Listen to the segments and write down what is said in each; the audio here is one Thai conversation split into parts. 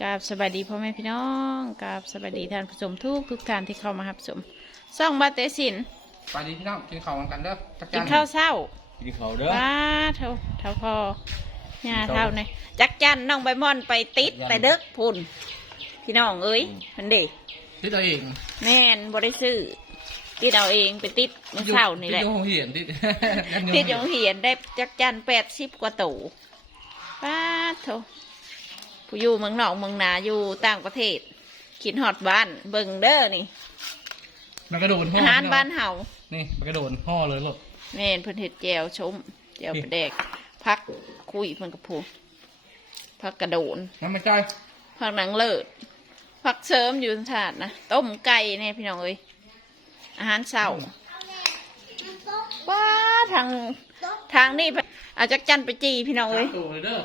กราบสวัสดีพ่อแม่พี่น้องกราบสวัสดีท่านผู้ชมทุกทุกท่านที่เข้ามารับชมซ่องบาเตสินไปดีพี่น้องกินข้าวกันเด้อจักกินนข้าวเศร้ากินข้าวเด้อป้าเท่าเท่าพอหญ้าเท่าในจักจันน้องใบมอนไปติดแต่เด็กพุ่นพี่น้องเอ้ยมันเด็กที่ตัวเองแม่นบ่ได้ซื้อติดเอาเองไปติดเมื่อเช้านี่แหละ ที่โรงเรียนที่ ติดโรงเรียนได้จักจันแปดสิบกว่าตู่ป้าเท่า ผู้อยู่เมืองนอกเมืองนาอยู่ต่างประเทศขินฮอดบ้านเบิ่งเด้อนี่มันกระโดดห่ออาหารพี่องบ้านเฮานี่มันกระโดดห่อเลยลูกแม่นเพิ่นเฮ็ดแจวชมแจวประแดกพักคุยเพิ่นกับผู้พักกระโดนน้ำมันใจอยพักหนังเลิศพักเสริมอยู่ถาดนะต้มไก่เนี่ยพี่น้องเอ้ยอาหารเช้าว้าทางทางนี่เอาจักจันไปจีพี่น้องเอ้ยตัวเลยเด้อ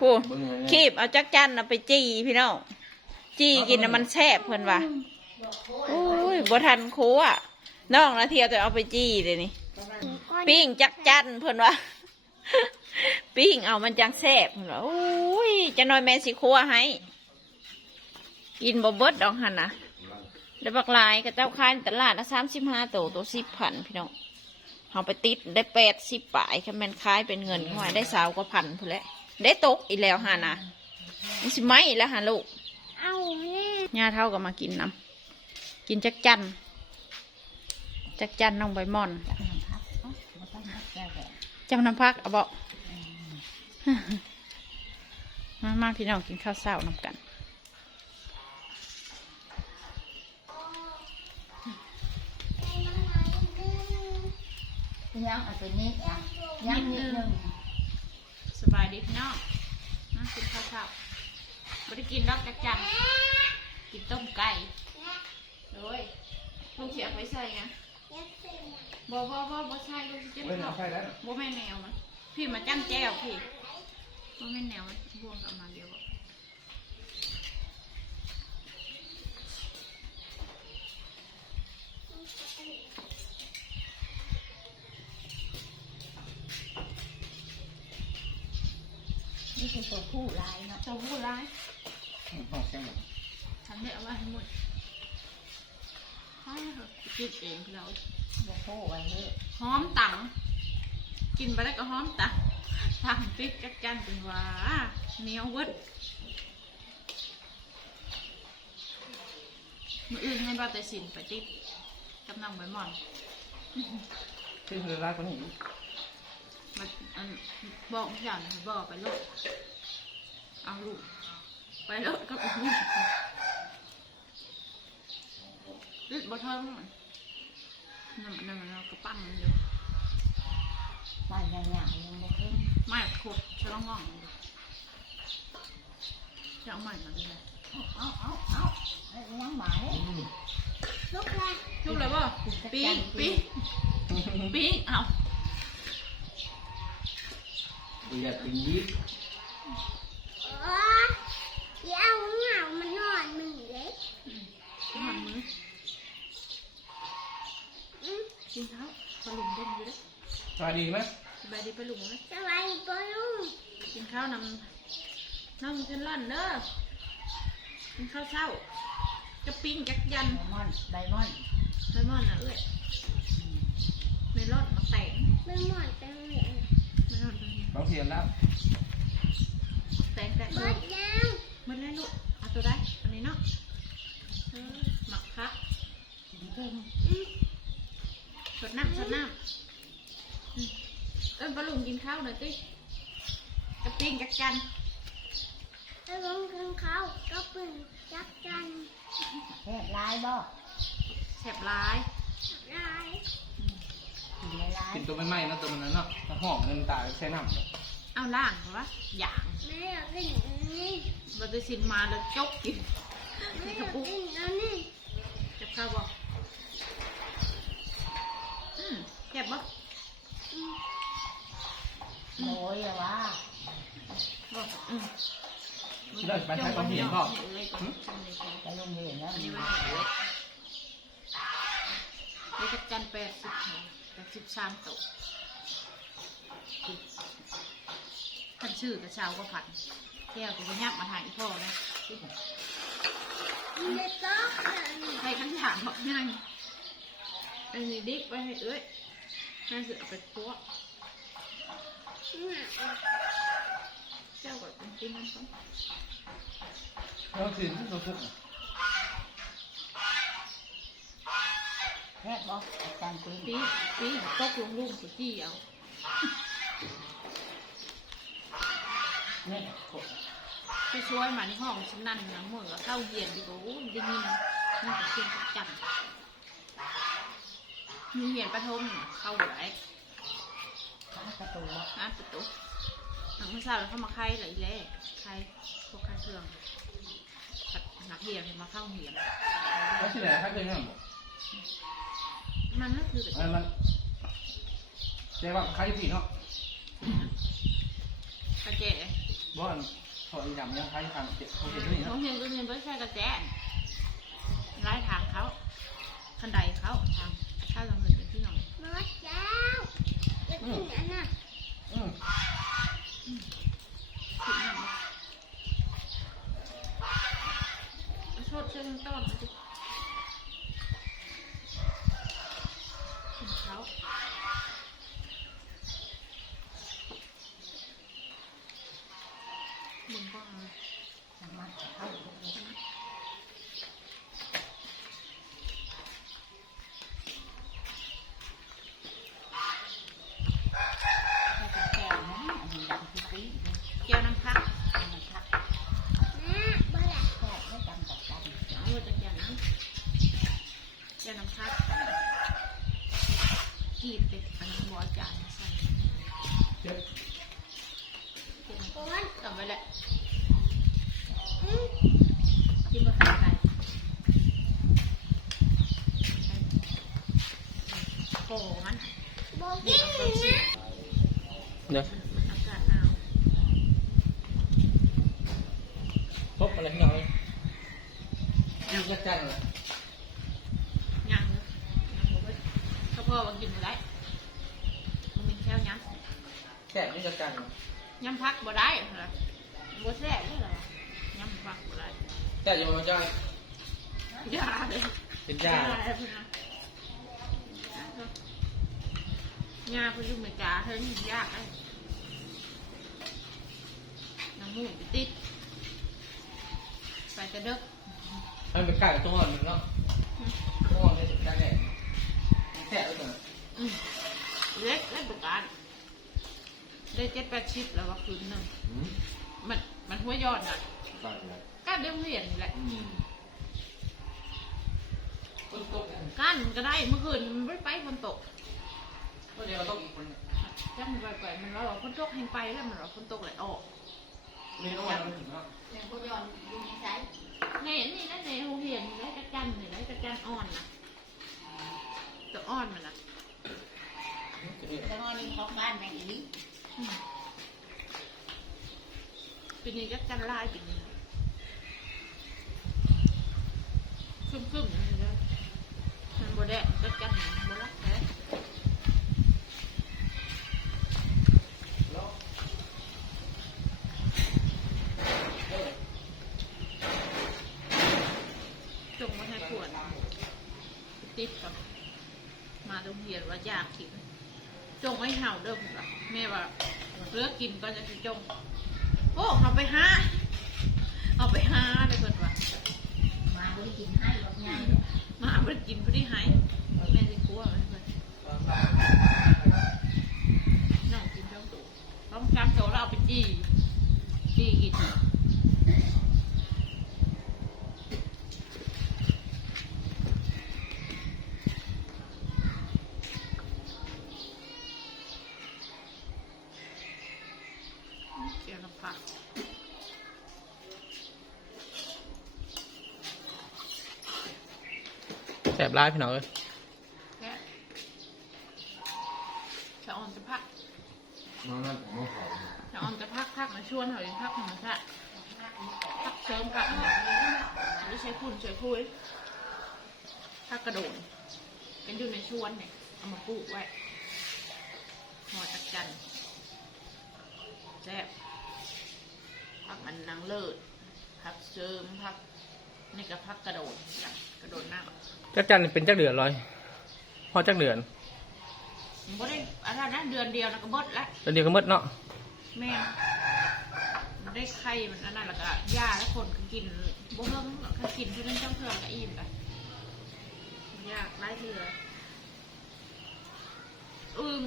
ผู้เบิ่งเลยคีบเอาจักจันเอาไปจีพี่น้องจีกินน่ะมันแซ่บเพิ่นว่าโอ้ยบ่ทันครัวน้องนะเทียวแต่เอาไปจีเลยนี่ปิ้งจักจันเพิ่นว่าปิ้งเอามันจังแซ่บเพิ่นว่าโอ้ยจะน้อยแม่สิครัวให้ กินบ่เบิดดอกหันนะแล้วบักลายกับเจ้าขายในตลาดนะสามสิบห้าตัวตัวสิบพันพี่น้องเอาไปติดได้แปดสิบป่ายคันแม่นขายเป็นเงินหอยได้สาวกว่าพันพุ่นแหละ ได้ตกอีกแล้วฮะนะมันสิไหมแล้วฮะลูกเอาแม่ย่าเท่ากับมากินน้ำกินจักจันจักจันน้องใบมอนจำน้ำพักเอาบอกมามาพี่น้องกินข้าวเช้านำกันยังเอาตัวนี้อะยังนิดนึงสบายดีพี่น้องมากินข้าวเช้าไม่ได้กินดอกจักจันกินต้มไก่โอ้ยลูกเสียไปใส่ไงบ่บ่บ่บ่ใช่ลูกจะเว้ยเจ็บเอาท้องใช่แล้วบ่แม่นแนวมันพี่มาจ้ำแจ้วพี่บ่แม่นแนวมันบวงกลับมาเดียว ผู้ลายเนาะเจ้าพูดร้ายห้องแค่หมดฉันไม่เอาไว้ให้หมดให้เถอะกินเองเราตัวผู้ไว้เถอะหอมตังกินไปแล้วก็หอมตังตังติดจักจันเป็นว่าเหนียวเวิดมืออื่นให้บาแต่สินไปติดกำลังใบหมอนที่คือร้านคนนี้มันอันบอกอย่างให้บอกไปลูก เอาลูก ไปลูกก็ไปลูกลึกบ่เทิงหน่อยนั่นมันนั่นมันเราก็ปั้นมันอยู่บ้านใหญ่ๆยังบ่ขึ้นไม่ขดฉลองง่องอยู่จะเอาใหม่มาเลย เอาเอาเอาเอายังหมาเนี่ยลูกละลูกเลยบ่ปีปีปีเอาอยากกินยิบ โอ้ยเดี๋ยวเหงามันนอนมึงเลย หันมือ กินเท้าปลาหลุมเด่นอยู่เลยสวัสดีไหมสบายดีปลาหลุมเลยสบายดีปะลุงกินข้าวนำน้ำเชนลั่นเด้อกินข้าวเช้าจะปิ้งจักยันไดมอนไดมอนเลมอนนะเอ้ยเมลอนมาแต่งไม่หมดแต่เหรียญเมลอนตรงนี้เราเทียนแล้วแต่งแต่งหมเลยดยังมันเลยลูกเอาตัวได้อันนี้เนาะเออหมักพักเก่ง สดน้ำสดน้ำอืมเอ้ยปลาลุงกินข้าวหน่อยสิจะปิ้งจักจันแล้วลงกินข้าวก็เป็นจักจันแซ่บลายบ่แสบร้ายลายกินลายกินตัวไม่ไหม้นะตัวมันนั้นเนาะถ้าห่อเงินตาใช้น้ำเอาล่างเหรอวะอย่างแม่อยากกินอันนี้บัตรสินมาแล้วจกกินแม่อยากกินอันนี้จับข้าวบอก อืมแก็บบ่โอ้ยอะวะบอกอืมเลิกไปใช้ความเห็นพ่อไปโรงเรียนแล้วอันนี้ไว้ให้เลยเด็กจันแปดสิบแปดสิบสามตัวขันชื่อกระเช้าก็ผัดแก้วก็ไปยับมาทางอีพ่อนะเด็กก็กันใครกันถามบอกยังอันนี้ดิบไว้ให้เอ้ย น่าจะเอาไปคั่วเจ้าก็ต้องกินมันก่อนเราสินเราทุกข์แค่บอกอาจารย์คุยปีปีตกลงลูกสุจี้เอาเนี่ยช่วยช่วยมาในห้องฉันนั่นนะเมื่อเข้าเย็นดีกว่าโอ้ยได้ยินนี่แต่เสียงจัน มีเหียนประทมเข้าไหวข้างประตูบอกอะประตูหนังเมื่อเช้าแล้วเข้ามาไข่ไหลแล่ไข่พวกไข่เครื่องผัดหนักเหียนมาเข้าเหียนแล้วที่ไหนครับเคยนั่งบอกมันก็คืออันนั้นเจ๊ว่าใครผิดเนาะกระเจบ่อนถอดอีดำยังใครทำเจ็บเขาเจ็บนี่น้อเนาะงเฮียนก็เฮียนไม่ใช่กระแจไล่ทางเขาคันใดเขาทาง ถ้าเราเห็นเป็นพี่น้องมาเจ้าจะกินอันน่ะอืมผิดน้ำโชดเชิงต้นมาดิถึงเขามึงก็เอา น้ำมันเข้าลูกเลย ให้กับแก้ว นะอันนี้ดังที่ปีเลย แก้วน้ำพัก อันนั้นทัก แม่บ่ละ แค่ไม่จำกับกัน เอาไว้จากแก้วน้ำแก้วน้ำพักกีบเป็ดอันนั้นบอจานมาใส่ เจ็บ เก็บก่อนเอาไว้แหละอืมกินมาใส่ไก่โอ้มันบอกเด็กิกนเอาไปสินะเดี๋ยวมันอากาศหนาวพบอะไรที่เรายังจะจัดเลยยังเลยยังบ่เบิดก็พ่อว่ากินบ่ได้มันมีแค่ย้แค่นี้จะจัดเลยำ ย้ำพักบ่ได้เหรอบ่แซ่บเลยเหรอย้ำพักบ่ได้แค่ยังมาจ้างยาเลยเป็นยาเลยพุ่นนะยาเพิ่นอยู่อเมริกาเพิ่นยากไอ้น้ำมูกติดไปกระเดกให้เป็นไก่ตัวอ่อนเนาะตัวอ่อนนี่จัดแน่แค่เลยอืมเล็กเล็กบุกการ ได้เจ็ดแปดชิปแล้วว่าคืนหนึ่งอืมมันมันหัวยอดน่ะไก่เลยก้านเดียวเหรียญนี่แหละอืมต้นต้นก้านมันก็ได้เมื่อคืนมันไม่ไปฝนตกก็เดี๋ยวเราต้องอีกคนจ้ามันไปไปมันว่าว่าฝนตกแห่งไปแล้วมันว่าฝนตกไหลออกไม่ต้องวันเราถึงเนาะเป็นผู้ยอนอยู่ในใจในนี่นั่นในโรงเรียนนี่ได้จักจันนี่ได้จักจันอ่อนนะตัวอ่อนมันนะแล้วก็นี่ของบ้านแม่อีอืม ปีนี้จักจันลายปีนี้คึมคึมนี่เลยมันโบแดงจักจันโบรักแท้จงมาให้ขวดติดกับมาโรงเรียนว่าอยากกินจงไม่เห่าเด้อผมละแม่ว่า เลือกกินก็จะสิจง โอ้เอาไปหาเอาไปหาเลยเพิ่นว่ามาบริกินให้รอกง่ายมาเพิ่นกินพอดีหายแม่จะกลัวไหมเพิ่นน้องกินจ้องต้องการโตแล้วเอาไปจี้จี้กินเกี่ยวกับผัก แส บร้ายพี่น้องเอ้ยแค่จะอ่อนจะพักน้องนั่นผมไม่ขอจะอ่อนจะพักพักมาชวนเขาอย่างพักธรรมชาติพักเสริมกับอะไรไม่ใช่คุณใช้คุยพักกระโดดเป็นอยู่ในชวนเนี่ยเอามาปลูกไว้หอจักจันแซ่บพักมันนางเลิศพักเสริมพัก นี่ก็พักกระโดดจ้ะกระโดดน้ำจักจันเป็นจักเดือนลอยพอจักเดือนบ่ได้อะไรนะเดือนเดียวนะก็เบดละเดือนเดียวก็หมดเนาะแม่มันได้ไข่มันอันนั้นแล้วก็ยาแล้วคนก็กินบ่เฮิงก็กินเพื่อนจ้องเพื่อนก็อิ่มไปยากไล่เถื่ออึง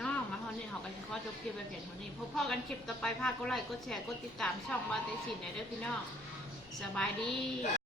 น้องมาเท่านี้เขาก็จะขอจบคลิปไปเพียงเท่านี้พบพ่อกันคลิปต่อไปพากกดไลค์กดแชร์กดติดตามช่องบาเตชินในเด้อพี่น้องสบายดี